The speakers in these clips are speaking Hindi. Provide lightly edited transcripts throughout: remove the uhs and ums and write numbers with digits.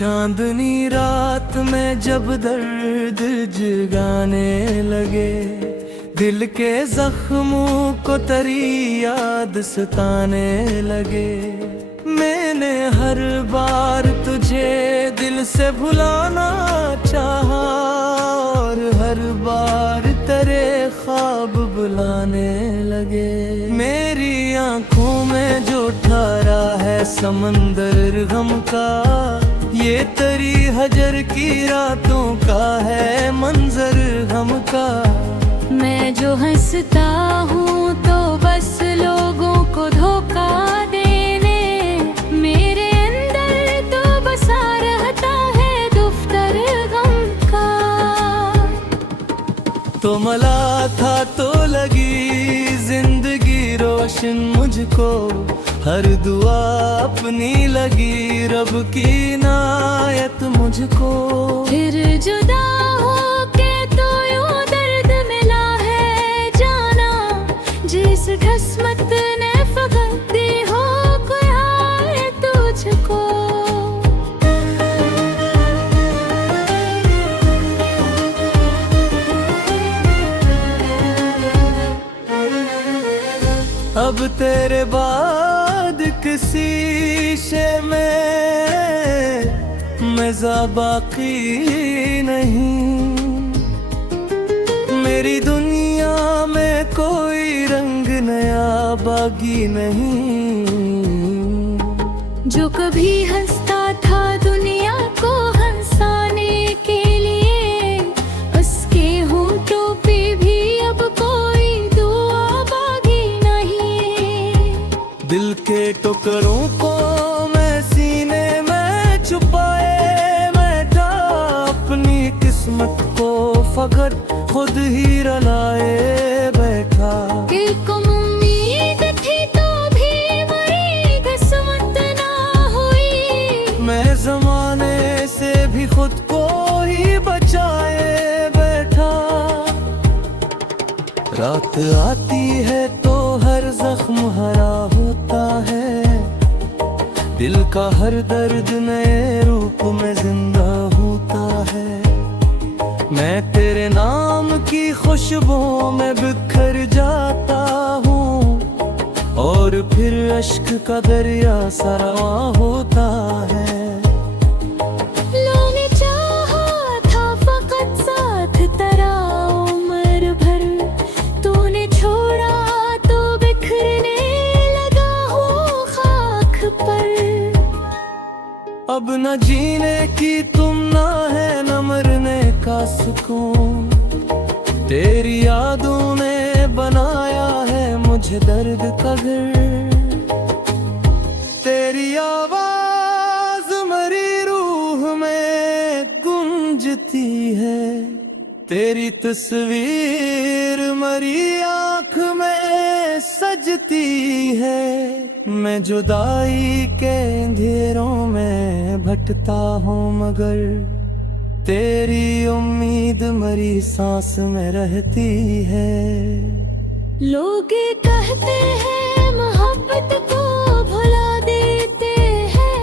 चांदनी रात में जब दर्द जगाने लगे, दिल के जख्मों को तेरी याद सताने लगे। मैंने हर बार तुझे दिल से भुलाना चाहा और हर बार तेरे ख्वाब बुलाने लगे। मेरी आंखों में जो ठहरा है समंदर गम का, ये तेरी हजर की रातों का है मंजर गम का। मैं जो हंसता हूँ तो बस लोगों को धोखा देने, मेरे अंदर तो बसा रहता है दफ्तर गम का। तो मला था तो लगी जिंदगी रोशन मुझको, हर दुआ अपनी लगी रब की इनायत मुझको। फिर जुदा हो के तो यूं दर्द मिला है जाना, जिस किस्मत ने फकत दी हो कोई हाय तुझको। अब तेरे बाद किसी शे में मज़ा बाकी नहीं, मेरी दुनिया में कोई रंग नया बागी नहीं। जो कभी हंसता था दुनिया को हंसाने के लिए, उसके होंठों पे भी अब कोई दुआ बागी नहीं। दिल के टुकड़ों को मैं सीने में छुपाए बैठा, अपनी किस्मत को फकत खुद ही रलाए बैठा। एक उम्मीद थी तो भी मेरी किस्मत ना हुई, मैं जमाने से भी खुद को ही बचाए बैठा। रात आती है तो हर जख्म हरा होता है, दिल का हर दर्द नए रूप में जिंदा होता है। मैं तेरे नाम की खुशबुओं में बिखर जाता हूँ और फिर अश्क का दरिया सरमा होता है। लोने चाहा था फकत साथ तेरा उम्र भर, तूने छोड़ा तो बिखरने लगा हूँ खाक पर। अब न जीने की तुम ना है न मरने का सुकून, तेरी यादों ने बनाया है मुझे दर्द का घर। तेरी आवाज मरी रूह में गूंजती है, तेरी तस्वीर मरी आँख में सजती है। मैं जुदाई के अंधेरों में भटकता हूँ मगर तेरी उम्मीद मरी सांस में रहती है। लोग कहते हैं मोहब्बत को भुला देते हैं,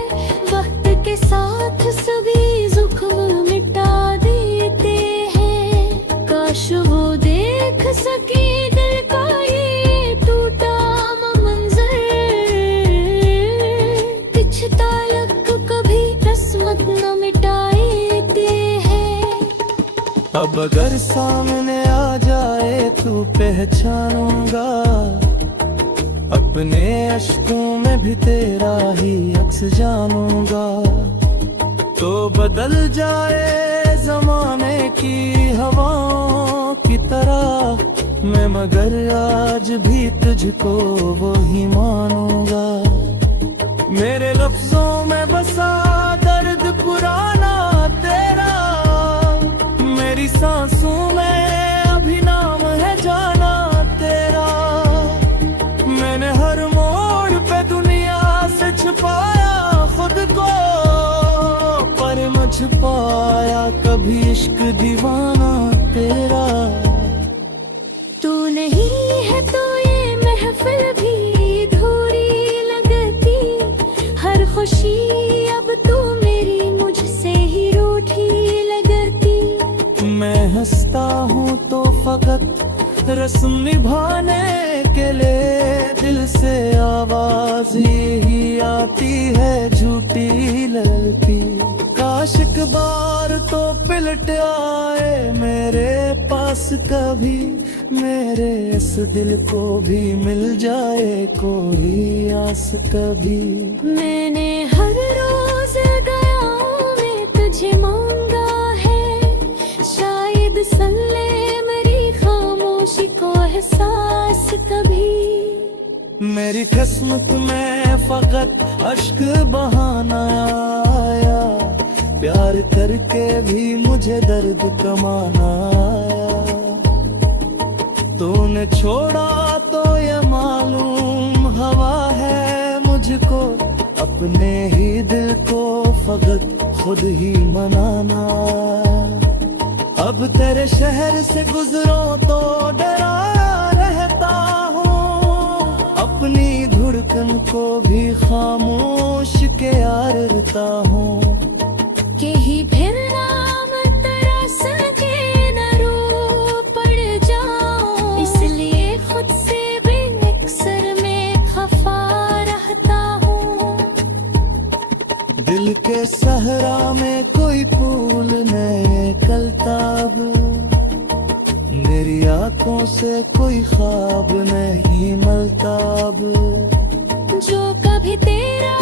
वक्त के साथ सभी जुख्म मिटा देते हैं। काश वो देख सके दिल का ये टूटा मंजर, कुछ ताल्लुक कभी किस्मत न मिटाते हैं। अब अगर सामने आ जाए तू पहचानूंगा, अपने अश्कों में भी तेरा ही अक्स जानूंगा। तो बदल जाए जमाने की हवाओं की तरह, मैं मगर आज भी तुझको वो ही मानूंगा। मेरे लफ्जों में बसा दर्द पुराना तेरा, मेरी सांसों में अभी नाम है जाना तेरा। मैंने हर मोड़ पे दुनिया से छुपाया खुद को, पर मैं छुपाया कभी इश्क दीवाना तेरा। तू नहीं है तो ये महफिल भी अधूरी लगती, हर खुशी अब तू मेरी मुझसे हंसता हूँ तो फकत रस्म निभाने के लिए दिल से आवाज ही आती है झूठी लड़की। काश एक बार तो पिलट आए मेरे पास कभी, मेरे इस दिल को भी मिल जाए कोई आस कभी। मैंने हर रोज गयाओं में तुझे मांगा है, शायद सुन ले मेरी खामोशी को एहसास कभी। मेरी किस्मत में फकत अश्क बहाना आया, प्यार करके भी मुझे दर्द कमाना आया। तूने छोड़ा तो ये मालूम हवा है मुझको, अपने ही दिल को फकत खुद ही मनाना। अब तेरे शहर से गुजरो तो डरा रहता हूँ, अपनी धड़कन को भी खामोश के यारता हूँ। के ही फिर नाम तेरा सुन के न रो पड़ जाऊं, इसलिए खुद से भी अक्सर में खफा रहता हूँ। दिल के सहरा में कोई फूल नहीं निकलता अब, मेरी आंखों से कोई ख्वाब नहीं मिलता अब। जो कभी तेरा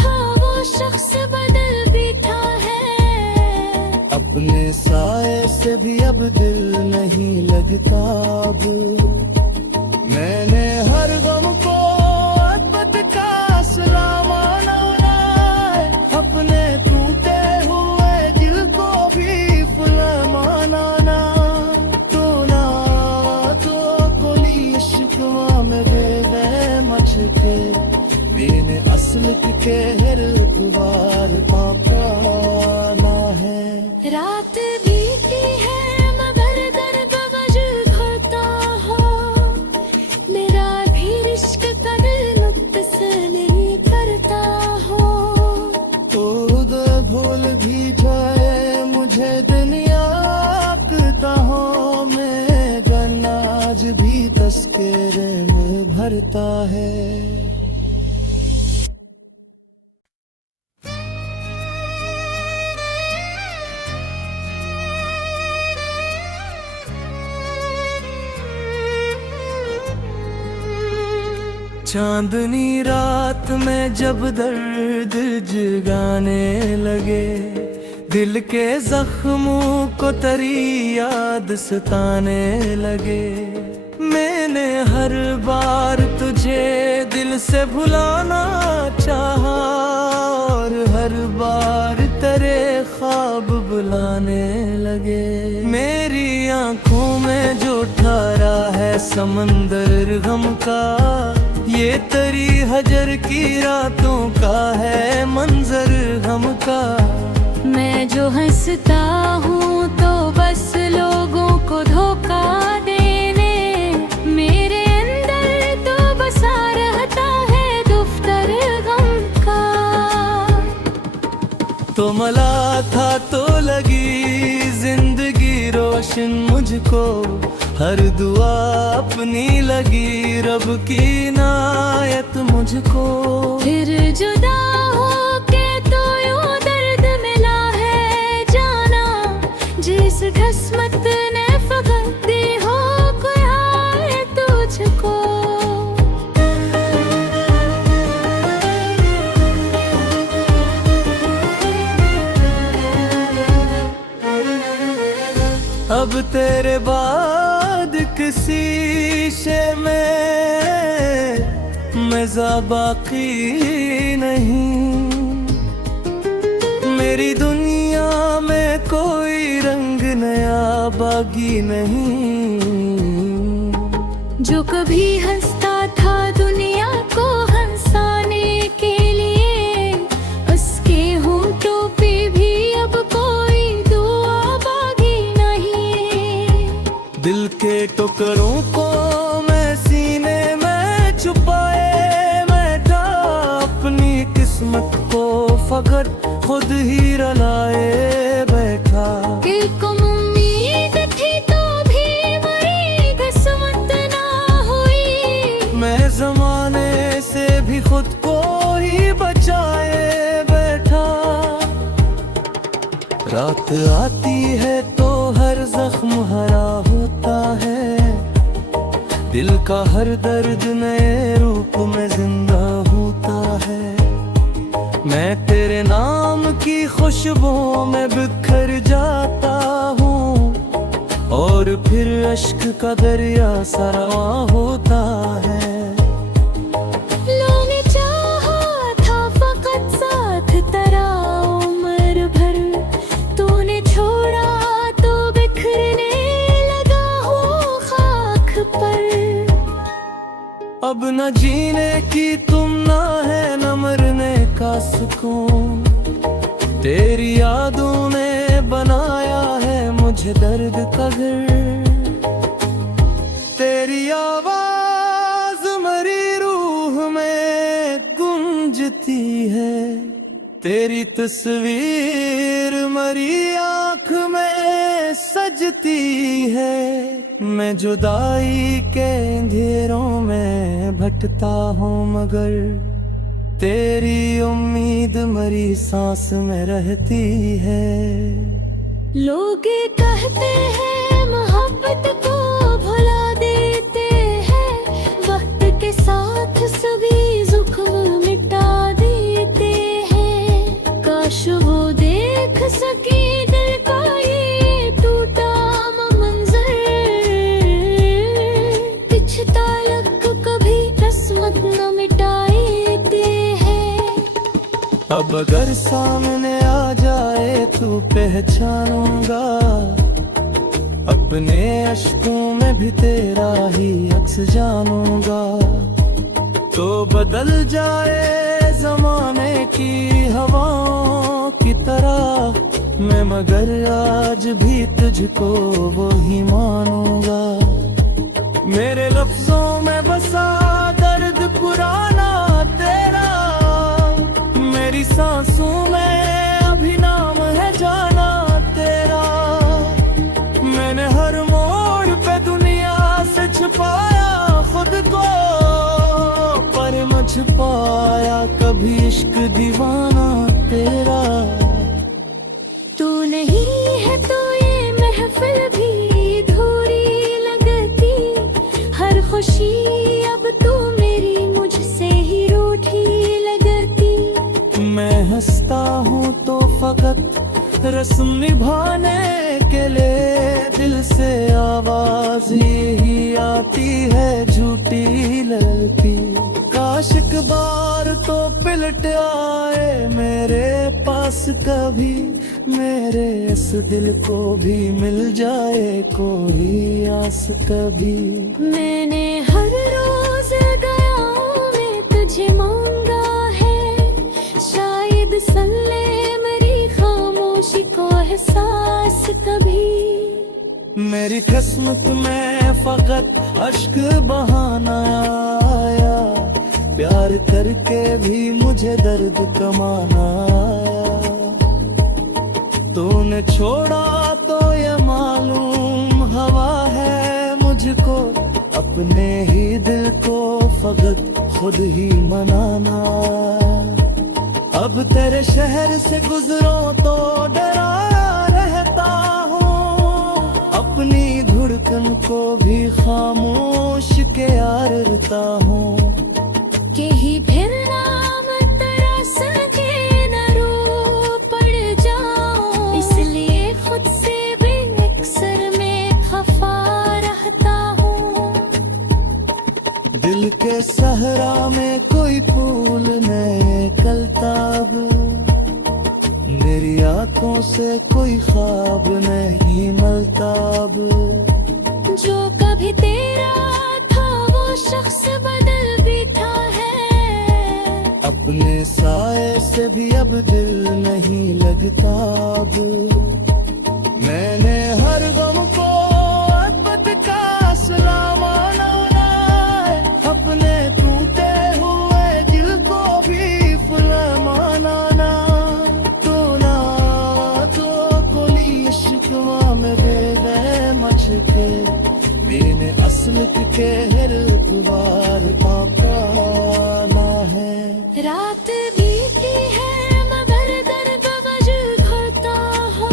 था वो शख्स बदल बैठा है, अपने साए से भी अब दिल नहीं लगता अब। मैंने हर गम को अदब का सलाम माना है, अपने टूटे हुए दिल को भी फुला माना ना। तो ना तो कोई शिकवा में बेगए मच के, मैंने असल के हर कुवार पाना है। रात बीती है मगर दर्द वजह खोता हो, मेरा भी इश्क का दिल नुक्स नहीं करता हो। तो उधर भूल भी जाए मुझे दुनिया करता हो, मैं गन्ना आज भी तस्करे में भरता है। चांदनी रात में जब दर्द जगाने लगे, दिल के जख्मों को तेरी याद सताने लगे। मैंने हर बार तुझे दिल से भुलाना चाहा, और हर बार तेरे ख्वाब बुलाने लगे। मेरी आंखों में जो ठहरा है समंदर गम का, ये तेरी हजर की रातों का है मंजर गम का। मैं जो हंसता हूँ तो बस लोगों को धोखा देने, मेरे अंदर तो बसा रहता है दफ्तर गम का। तो मला था तो लगी जिंदगी रोशन मुझको, हर दुआ अपनी लगी रब की इनायत मुझको। फिर जुदा हो के तो यूं दर्द मिला है जाना, जिस किस्मत ने फकत दी हो कोई हाय तुझको। अब तेरे बाद किसी से मैं मजा बाकी नहीं, मेरी दुनिया में कोई रंग नया बागी नहीं। जो कभी हंसता था दुनिया को हंसाने के लिए, उसके होंठों पे भी अब कोई दुआ बागी नहीं। दिल के टुकड़ों को मैं सीने में छुपाए बैठा, अपनी किस्मत को फकत खुद ही रलाए बैठा। दिल को उम्मीद रात आती है तो हर जख्म हरा होता है, दिल का हर दर्द नए रूप में जिंदा होता है। मैं तेरे नाम की खुशबुओं में बिखर जाता हूँ और फिर अश्क का दरिया सरवा होता है। लोने चाहा था फकत साथ तेरा उम्र भर, तूने छोड़ा तो बिखरने लगा हूँ खाक पर। अब न जीने की तुम ना है न मरने का सुकून, तेरी यादों ने बनाया है मुझे दर्द का घर। तेरी आवाज मरी रूह में गूंजती है, तेरी तस्वीर मरी आँख में सजती है। मैं जुदाई के अंधेरों में भटकता हूँ मगर तेरी उम्मीद मरी सांस में रहती है। लोग कहते हैं मोहब्बत को भुला देते हैं, वक्त के साथ सभी जुख्म मिटा देते हैं। काश वो देख सके दिल का ये टूटा मंजर, कुछ ताल्लुक कभी रस्मत न मिटाते हैं। अब अगर सामने आ जाए तो पहचानूंगा, अपने अश्कों में भी तेरा ही अक्स जानूंगा। तो बदल जाए जमाने की हवाओं की तरह मैं, मगर आज भी तुझको वो ही मानूंगा। मेरे लफ्जों में बसा दर्द पुराना तेरा, मेरी सांसों में अभी नाम है जाना तेरा। मैंने हर मोड़ पे दुनिया से छुपाया खुद को, पर मैं छुपाया कभी इश्क दीवाना तेरा। तू नहीं है तो ये महफिल भी अधूरी लगती, हर खुशी अब तू मेरी मुझसे ही रूठी लगती। मैं हंसता हूँ तो फकत रस्म निभाने के लिए, दिल से आवाज ही आती है झूठी लगती। काश एक बार तो पलट आए मेरे पास कभी, मेरे इस दिल को भी मिल जाए कोई आस कभी। मैंने हर रोज गयाओं में तुझे मांगा है, शायद सल्ले मेरी खामोशी को एहसास कभी। मेरी किस्मत में फकत अश्क बहाना आया, प्यार करके भी मुझे दर्द कमाना आया। तूने छोड़ा तो ये मालूम हवा है मुझको, अपने ही दिल को फकत खुद ही मनाना। अब तेरे शहर से गुजरो तो डरा रहता हूँ, अपनी धड़कन को भी खामोश के यारता हूँ। के ही फिर नाम तेरा सुन के न रो पड़ जाऊं, इसलिए खुद से भी अक्सर में खफा रहता हूँ। दिल के सहरा में कोई फूल नहीं निकलता अब, मेरी आंखों से कोई ख्वाब नहीं मिलता अब। जो कभी तेरा था वो शख्स बदल बैठा है, अपने साए से भी अब दिल नहीं लगता अब। मैंने हर गम को अबद का सलाम माना है, अपने टूटे हुए दिल को भी फुला माना ना। तो ना तो कोई शिकवा में गए मच के, मैंने असल के हर गुबार पाना है। रात बीती है मगर दर्द वजह करता हो,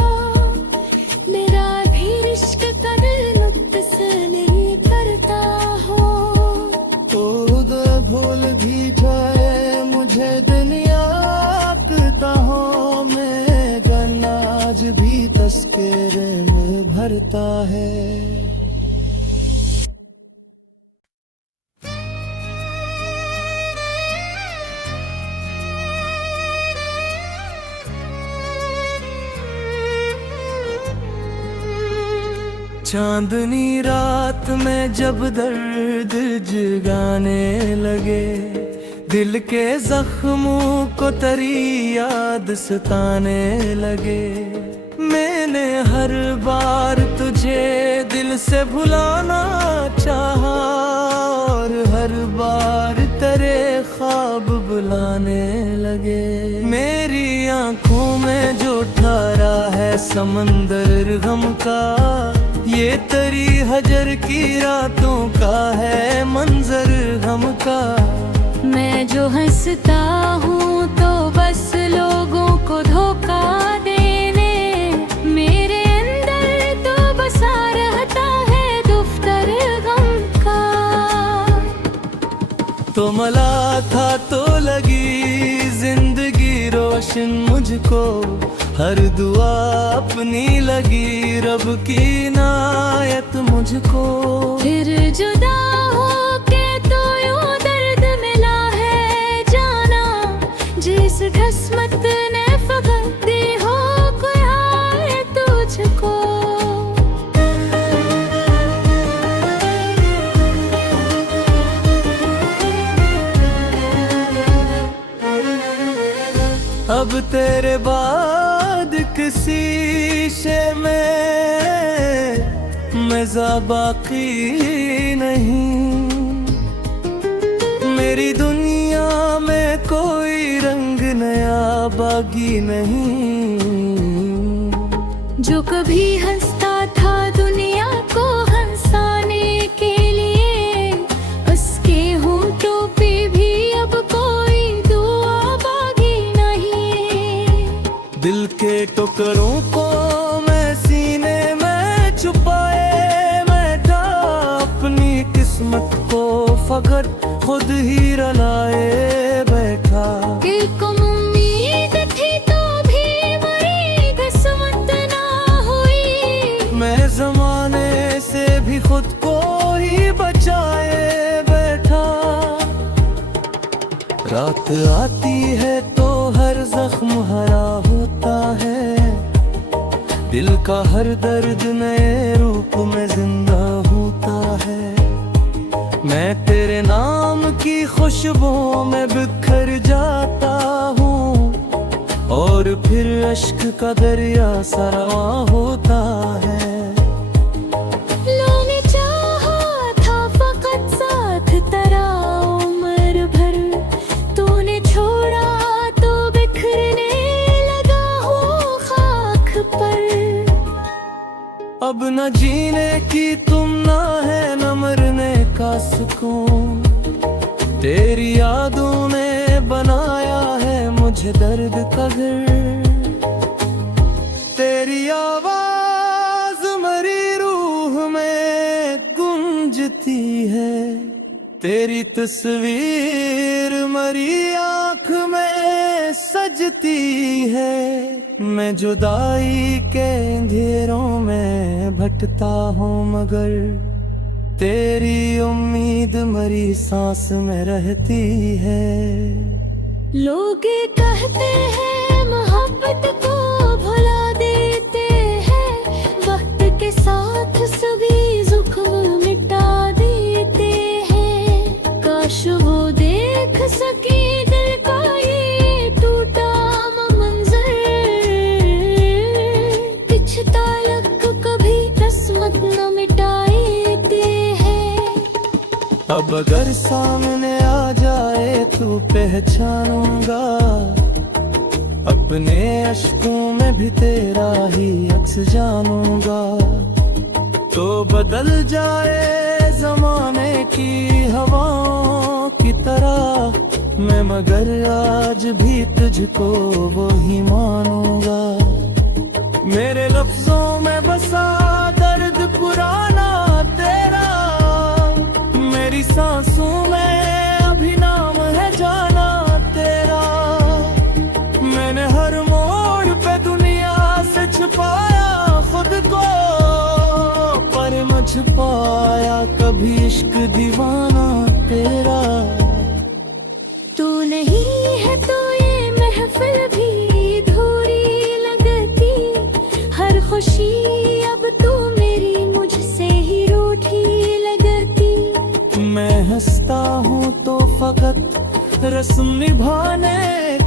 है। चांदनी रात में जब दर्द जगाने लगे, दिल के जख्मों को तेरी याद सताने लगे। मैंने हर बार तुझे दिल से भुलाना चाहा, और हर बार तेरे ख्वाब बुलाने लगे। मेरी आंखों में जो ठहरा है समंदर गम का, ये तेरी हजर की रातों का है मंजर हम का। मैं जो हंसता हूँ तो बस लोगों को धोखा देने, मेरे अंदर तो बसा रहता है दफ्तर गम का। तो मला था तो लगी जिंदगी रोशन मुझको, हर दुआ अपनी लगी रब की नायत मुझको। फिर जुदा हो के तो यूं दर्द मिला है जाना, जिस किस्मत ने फकत दी हो कोई हार तुझको। अब तेरे बाद किसी शे में मज़ा बाकी नहीं, मेरी दुनिया में कोई रंग नया बागी नहीं। जो कभी हंसता था दुनिया को हंसाने के लिए, उसके होंठों पे भी अब कोई दुआ बागी नहीं। दिल के टुकड़ों को मैं सीने में छुपाए बैठा, अपनी किस्मत को फकत खुद ही रलाए बैठा। दिल को उम्मीद थी तो भी मेरी किस्मत ना हुई, मैं जमाने से भी खुद को ही बचाए बैठा। रात आती है तो हर जख्म हरा होता है, दिल का हर दर्द नए रूप में जिंदा होता है। मैं तेरे नाम की खुशबुओं में बिखर जाता हूँ, और फिर अश्क का दरिया सरा होता है। लोने चाहा था फकत साथ तेरा उम्र भर, तूने छोड़ा तो बिखरने लगा हूँ खाक पर। अब न जीने की तुम ना है न मरने का सुकून, तेरी यादों ने बनाया है मुझे दर्द का घर। तेरी आवाज मरी रूह में गूंजती है, तेरी तस्वीर मरी आँख में सजती है। मैं जुदाई के अंधेरों में भटकता हूँ मगर तेरी उम्मीद मरी सांस में रहती है। लोग कहते हैं मोहब्बत को भुला देते हैं, वक्त के साथ सभी जुख्म मिटा देते हैं। काश वो देख सके दिल का ये टूटा मंजर, कुछ ताल्लुक कभी किस्मत न मिटाते हैं। अब अगर सामने आ जाए तो पहचानूंगा, अपने अश्कों में भी तेरा ही अक्स जानूंगा। तो बदल जाए जमाने की हवाओं की तरह मैं, मगर आज भी तुझको वो ही मानूंगा। मेरे लफ्जों में बसा दर्द पुराना तेरा, मेरी सांसों में अभी नाम है जाना तेरा। मैंने हर मोड़ पे दुनिया से छुपाया खुद को, छुपाया कभी इश्क दीवाना तेरा। तू नहीं है तो ये महफिल भी अधूरी लगती, हर खुशी अब तू मेरी मुझसे ही रूठी लगती। मैं हंसता हूँ तो फकत रस्म निभाने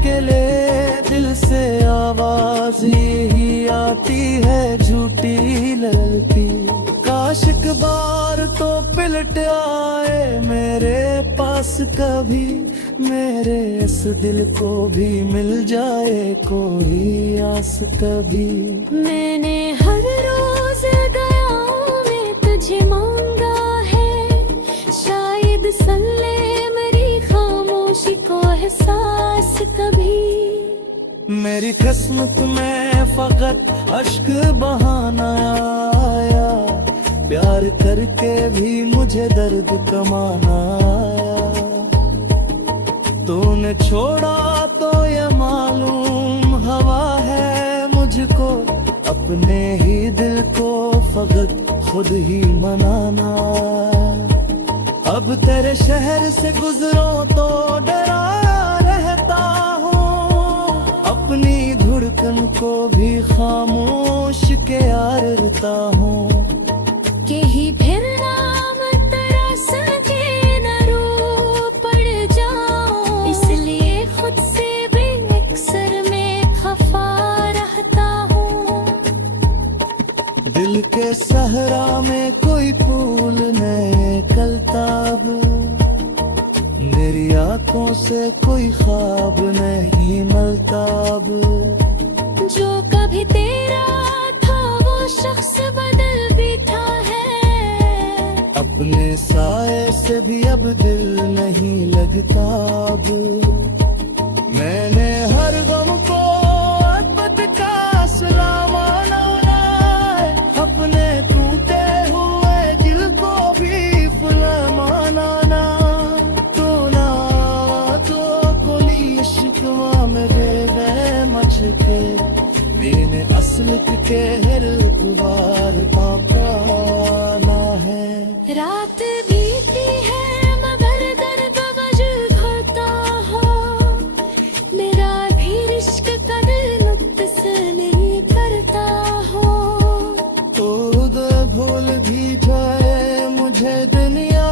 के लिए, दिल से आवाज ही आती है झूठी लड़की। काश एक बार तो पिलट आए मेरे पास कभी, मेरे इस दिल को भी मिल जाए कोई आस कभी। मैंने हर रोज गयाओं में तुझे मांगा है, शायद सुन ले मेरी खामोशी को एहसास कभी। मेरी किस्मत में फकत अश्क बहाना आया, प्यार करके भी मुझे दर्द कमाना आया। तूने छोड़ा तो ये मालूम हवा है मुझको, अपने ही दिल को फकत खुद ही मनाना। अब तेरे शहर से गुजरो तो डरा रहता हूँ, अपनी धड़कन को भी खामोश के यारता हूँ। के ही फिर नाम तेरा सके न रो पड़ जाऊं, इसलिए खुद से भी अक्सर में खफा रहता हूँ। दिल के सहरा में कोई फूल नहीं निकलता अब, मेरी आंखों से कोई ख्वाब नहीं मिलता अब। जो कभी तेरा था वो शख्स बदल बैठा है, अपने साए से भी अब दिल नहीं लगता अब। मैंने हर गम को अबद का सलाम माना है, अपने टूटे हुए दिल को भी फुला माना। तो ना तो कोई इश्क में दे गए मच के, मैंने असल के हर गुबार पाना है। रात बीती है मगर दर्द वजह भरता हो, मेरा भी इश्क का दिल नुक्स नहीं करता हो। तो भूल भी जाए मुझे दुनिया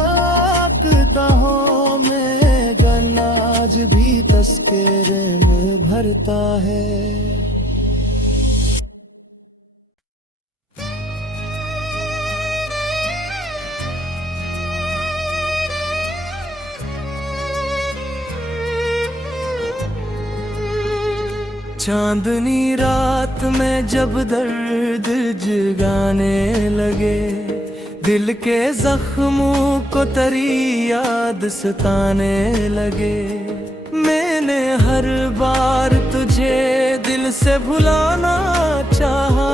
करता हो, मैं गन आज भी तस्करे में भरता है। चांदनी रात में जब दर्द जगाने लगे, दिल के जख्मों को तेरी याद सताने लगे। मैंने हर बार तुझे दिल से भुलाना चाहा,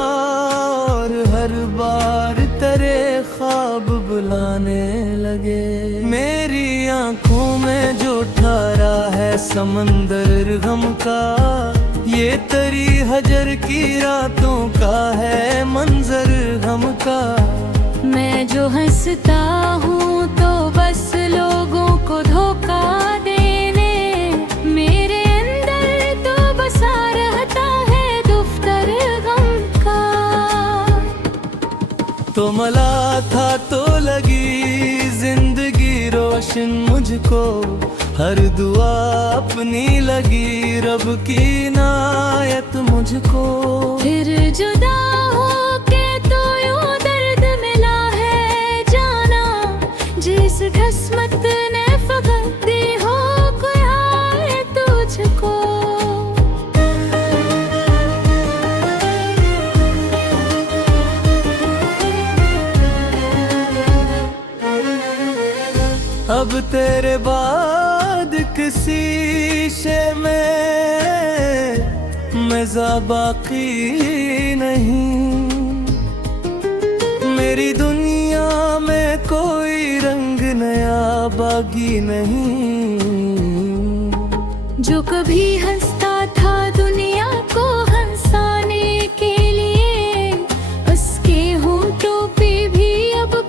और हर बार तेरे ख्वाब बुलाने लगे। मेरी आंखों में जो ठहरा है समंदर गम का, ये तेरी हजर की रातों का है मंजर गम का। मैं जो हंसता हूँ तो बस लोगों को धोखा देने, मेरे अंदर तो बसा रहता है दफ्तर गम का। तो मला था तो लगी जिंदगी रोशन मुझको, हर दुआ अपनी लगी रब की इनायत मुझको। फिर जुदा हो के तो यूं दर्द मिला है जाना, जिस किस्मत ने फकत दी हो कोई हाय तुझको। अब तेरे बाद किसी शे में मज़ा बाकी नहीं, मेरी दुनिया में कोई रंग नया बागी नहीं। जो कभी हंसता था दुनिया को हंसाने के लिए, उसके होंठों पे भी अब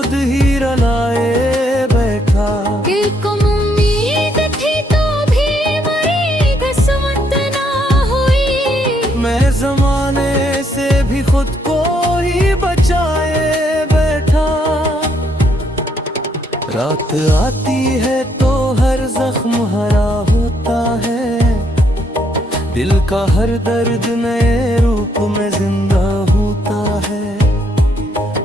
खुद ही रलाए बैठा। दिल को उम्मीद थी तो भी मेरी किस्मत ना हुई। मैं जमाने से भी खुद को ही बचाए बैठा। रात आती है तो हर जख्म हरा होता है। दिल का हर दर्द नए रूप में जिंदा होता है।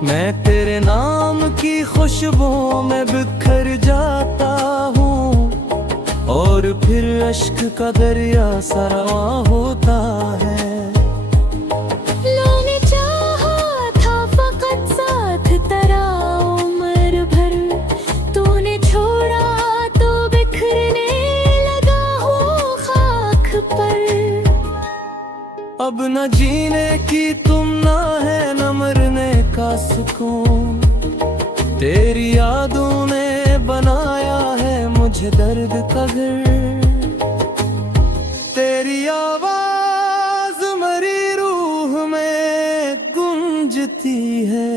मैं तेरे नाम की खुशबुओं में बिखर जाता हूँ और फिर अश्क का दरिया सरवा होता है। लोने चाहा था फकत साथ तेरा उम्र भर, तूने छोड़ा तो बिखरने लगा हूँ खाक पर। अब न जीने की तुम ना है न मरने का सुकून। तेरी यादों ने बनाया है मुझे दर्द का घर। तेरी आवाज मरी रूह में गूंजती है।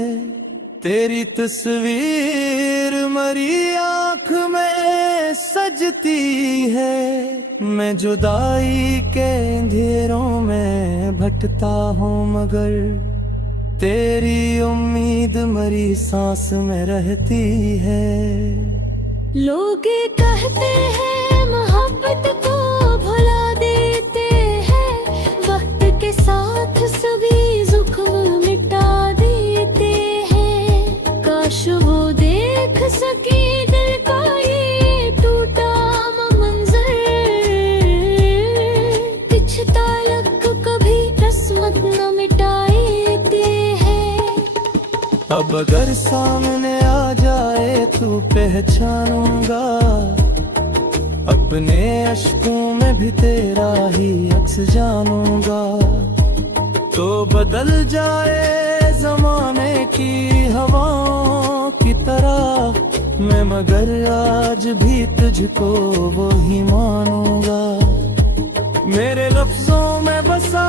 तेरी तस्वीर मरी आँख में सजती है। मैं जुदाई के अंधेरों में भटकता हूँ मगर तेरी उम्मीद मरी सांस में रहती है। लोग कहते हैं मोहब्बत को भुला देते हैं, वक्त के साथ सभी जुख्म मिटा देते हैं। काश वो देख सके दिल का ये टूटा मंजर, कुछ ताल्लुक कभी रस्मत न मिटाते हैं। अब अगर सामने आ जाए तो पहचानूंगा, अपने अश्कों में भी तेरा ही अक्स जानूंगा। तो बदल जाए जमाने की हवाओं की तरह मैं, मगर आज भी तुझको वो ही मानूंगा। मेरे लफ्जों में बसा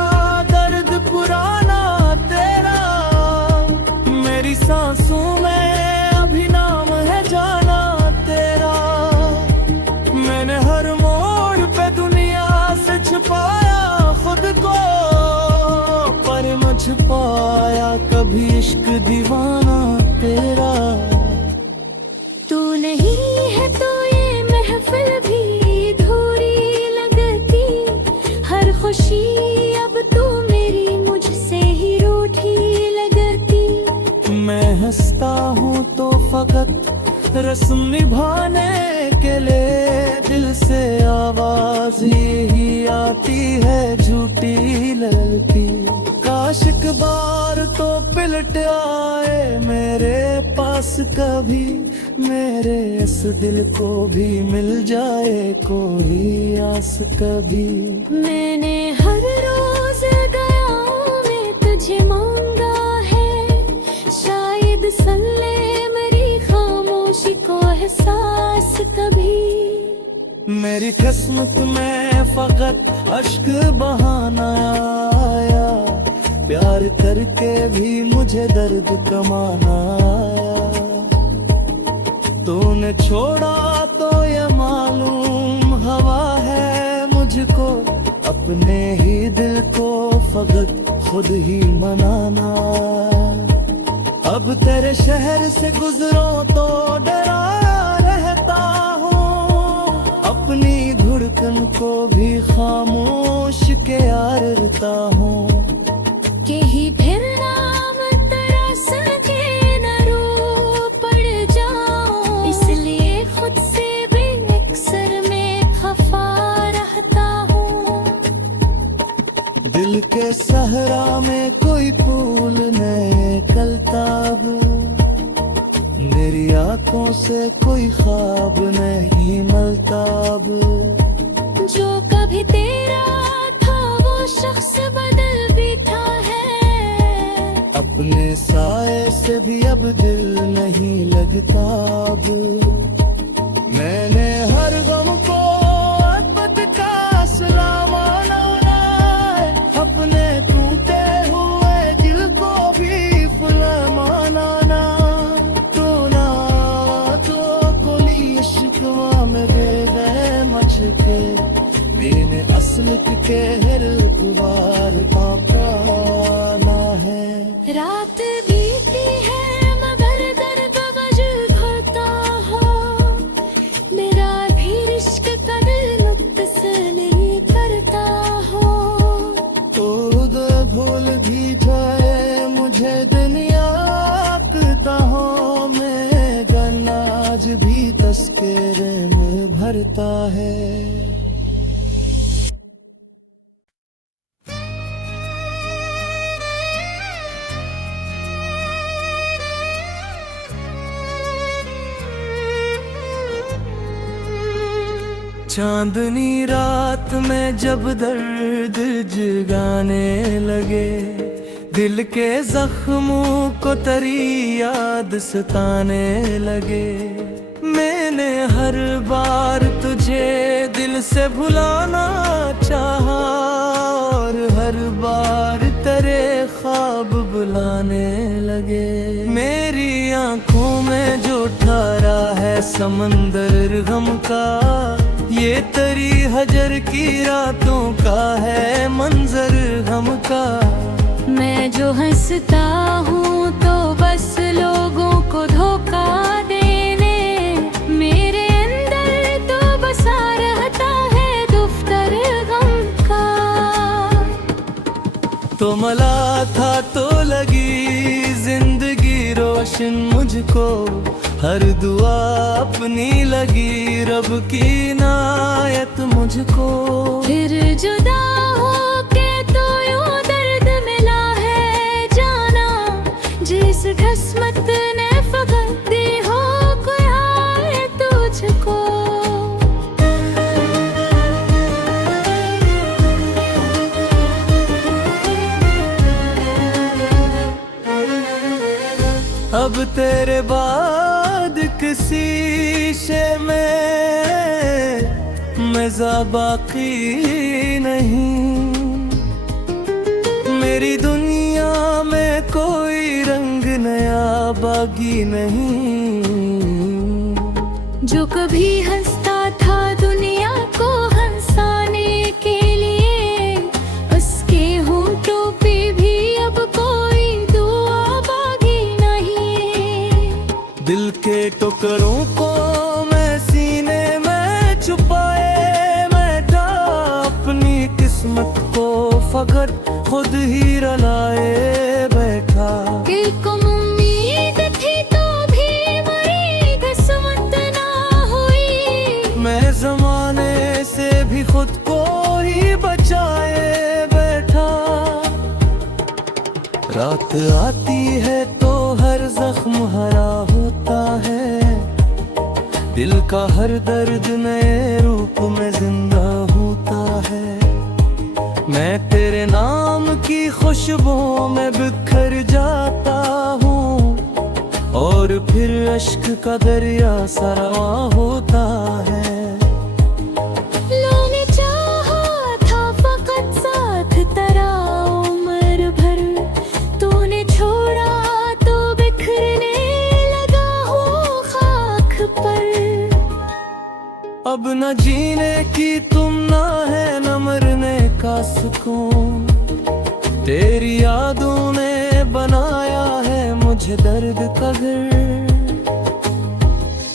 दर्द पुराना तेरा, मेरी सांसों में अभी नाम है जाना तेरा। मैंने हर मोड़ पे दुनिया से छुपाया खुद को, पर न छुपाया कभी इश्क दीवाना तेरा। तू नहीं है तो ये महफिल भी अधूरी लगती। हर खुशी अब तू मेरी मुझसे ही रूठी लगती। मैं हंसता हूँ तो फकत रस्म निभाने के लिए, दिल से आवाज यही आती है झूठी लड़की। काश एक बार तो पलट आए मेरे पास कभी, मेरे इस दिल को भी मिल जाए कोई आस कभी। मैंने हर रोज गया मैं तुझे मांगा है, शायद सुन ले मेरी खामोशी को एहसास कभी। मेरी किस्मत में फकत अश्क बहाना आया, प्यार करके भी मुझे दर्द कमाना आया। तूने छोड़ा तो ये मालूम हवा है मुझको, अपने ही दिल को फकत खुद ही मनाना। अब तेरे शहर से गुजरो तो डरा रहता हूँ, अपनी धड़कन को भी खामोश के यारता हूँ। के ही फिर नाम तेरा सुन के न रो पड़ जाऊं, इसलिए खुद से भी अक्सर में खफा रहता हूँ। दिल के सहरा में कोई फूल निकलता अब, मेरी आंखों से कोई ख्वाब नहीं मिलता अब। जो कभी तेरा था वो शख्स बदल बैठा है, अपने साए से भी अब दिल नहीं लगता अब। मैंने हर गम को अकबत का सलाम माना है, अपने टूटे हुए दिल को भी फुला माना। तो वस्ल के हर बार कांपना है। रात बीती है मगर दर्द बज घरता हो, मेरा भी इश्क का दिल लुत्फ से नहीं करता हो। खुद भूल भी जाए मुझे दुनिया आंकता हो, मैं गनाज भी तस्करे में भरता है। चांदनी रात में जब दर्द जगाने लगे, दिल के जख्मों को तेरी याद सताने लगे। मैंने हर बार तुझे दिल से भुलाना चाहा, और हर बार तेरे ख्वाब बुलाने लगे। मेरी आंखों में जो ठहरा है समंदर गम का, ये तेरी हजर की रातों का है मंजर गम का। मैं जो हंसता हूँ तो बस लोगों को धोखा देने, मेरे अंदर तो बसा रहता है दफ्तर गम का। तो मला था तो लगी जिंदगी रोशन मुझको, हर दुआ अपनी लगी रब की इनायत मुझको। फिर जुदा हो के तो यूं दर्द मिला है जाना, जिस किस्मत ने फकत दी हो कोई हाय तुझको। अब तेरे बाद किसी शे में मज़ा बाकी नहीं, मेरी दुनिया में कोई रंग नया बागी नहीं। जो कभी हंसता था दुनिया को हंसाने के लिए, उसके होंठों पे भी अब कोई दुआ बागी नहीं। दिल के टुकड़ों को मैं सीने में छुपाए बैठा, अपनी किस्मत को फकत खुद ही रलाए बैठा। दिल को उम्मीद थी तो भी मेरी किस्मत ना हुई, मैं जमाने से भी खुद को ही बचाए बैठा। रात आती है तो हर जख्म हरा होता है, दिल का हर दर्द नए रूप में जिंदा होता है। मैं तेरे नाम की खुशबुओं में बिखर जाता हूँ, और फिर अश्क का दरिया सा रवा होता है। लोने चाहा था फकत साथ तेरा उम्र भर, तूने छोड़ा तो बिखरने लगा हूँ खाक पर। अब न जीने की तुम ना है न मरने का सुकून, तेरी यादों ने बनाया है मुझे दर्द का घर।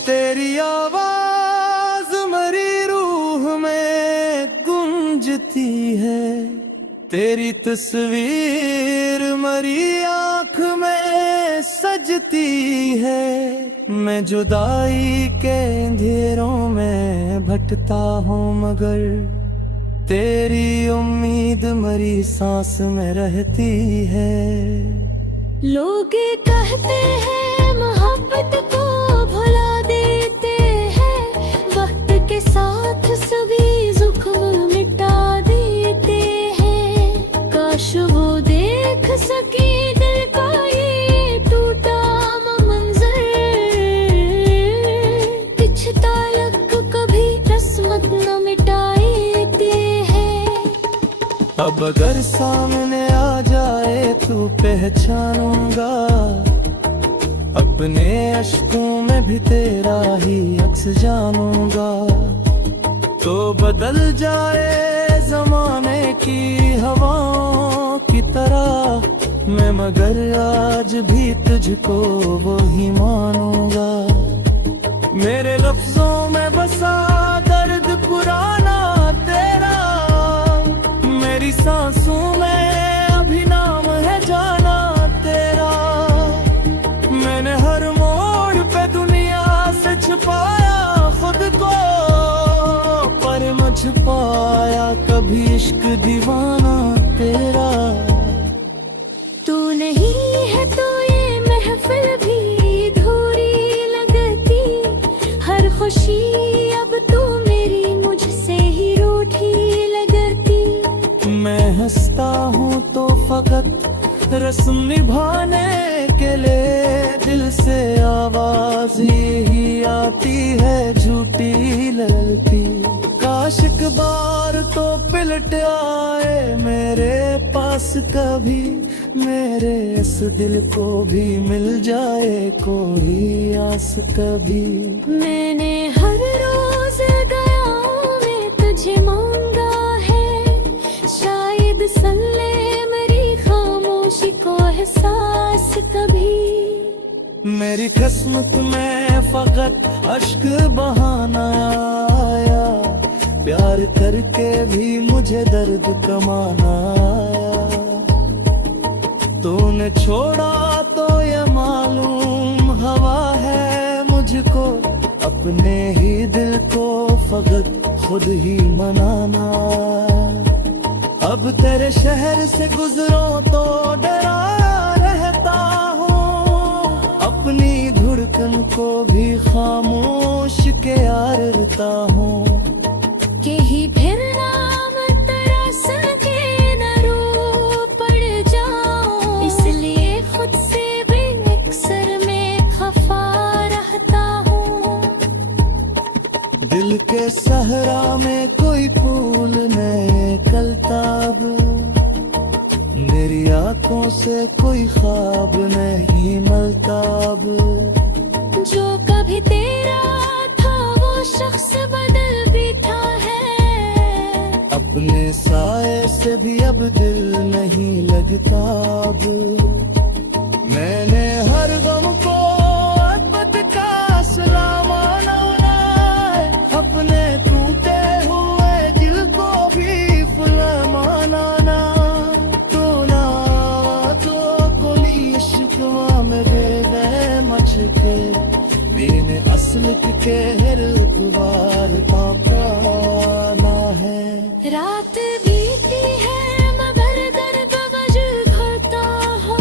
तेरी आवाज मरी रूह में गूंजती है, तेरी तस्वीर मरी आँख में सजती है। मैं जुदाई के अंधेरों में भटकता हूँ मगर तेरी उम्मीद मरी सांस में रहती है। लोग कहते हैं मोहब्बत को भुला देते हैं, वक्त के साथ सभी जुख्म मिटा देते हैं। काश वो देख सके दिल का ये टूटा मंजर, कुछ ताल्लुक कभी किस्मत न मिटाते हैं। अब अगर सामने आ जाए तो पहचानूंगा, अपने अश्कों में भी तेरा ही अक्स जानूंगा। तो बदल जाए जमाने की हवाओं की तरह मैं, मगर आज भी तुझको वो ही मानूंगा। मेरे लफ्जों में बसा दर्द पुराना तेरा, मेरी सांसों में अभी नाम है जाना तेरा। मैंने हर मोड़ पे दुनिया से छुपाया खुद को, पर न छुपाया कभी इश्क दीवाना तेरा। तू नहीं है तो ये महफिल भी अधूरी लगती, हर खुशी अब तू मेरी मुझसे ही रूठी लगती। मैं हंसता हूँ तो फकत रस्म निभाने के लिए, दिल से आवाज ही आती है झूठी लगती। काश एक बार तो पिलट आए मेरे पास कभी, मेरे इस दिल को भी मिल जाए कोई आस कभी। मैंने हर रोज गयाओं में तुझे मांगा है, शायद सुन ले मेरी खामोशी को एहसास कभी। मेरी किस्मत में फकत अश्क बहाना आया, प्यार करके भी मुझे दर्द कमाना आया। तूने छोड़ा तो ये मालूम हवा है मुझको, अपने ही दिल को फकत खुद ही मनाना। अब तेरे शहर से गुजरो तो डरा रहता हूँ, अपनी धड़कन को भी खामोश के यारता हूँ। के ही फिर नाम तेरा सुन के न रो पड़ जाऊं, इसलिए खुद से भी अक्सर में खफा रहता हूँ। दिल के सहरा में कोई फूल नहीं निकलता अब, मेरी आंखों से कोई ख्वाब नहीं मिलता अब। जो कभी तेरा था वो शख्स बदल बैठा है, अपने साए से भी अब दिल नहीं लगता अब। मैंने हर गम को अबद का सलाम माना, अपने टूटे हुए दिल को भी फुला माना। तो ना तो कोई इश्क मेरे गए मच के, मैंने असल के हर बार पाना है। रात बीती है मगर दर्द वजह खाता हो,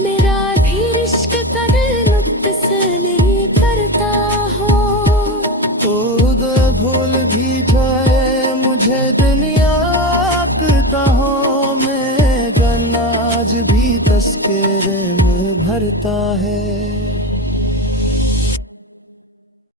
मेरा भी इश्क का दिल नुक्स नहीं करता हो। तो भूल भी जाए मुझे दुनिया करता हो, मैं गन्नाज भी तस्करे में भरता है।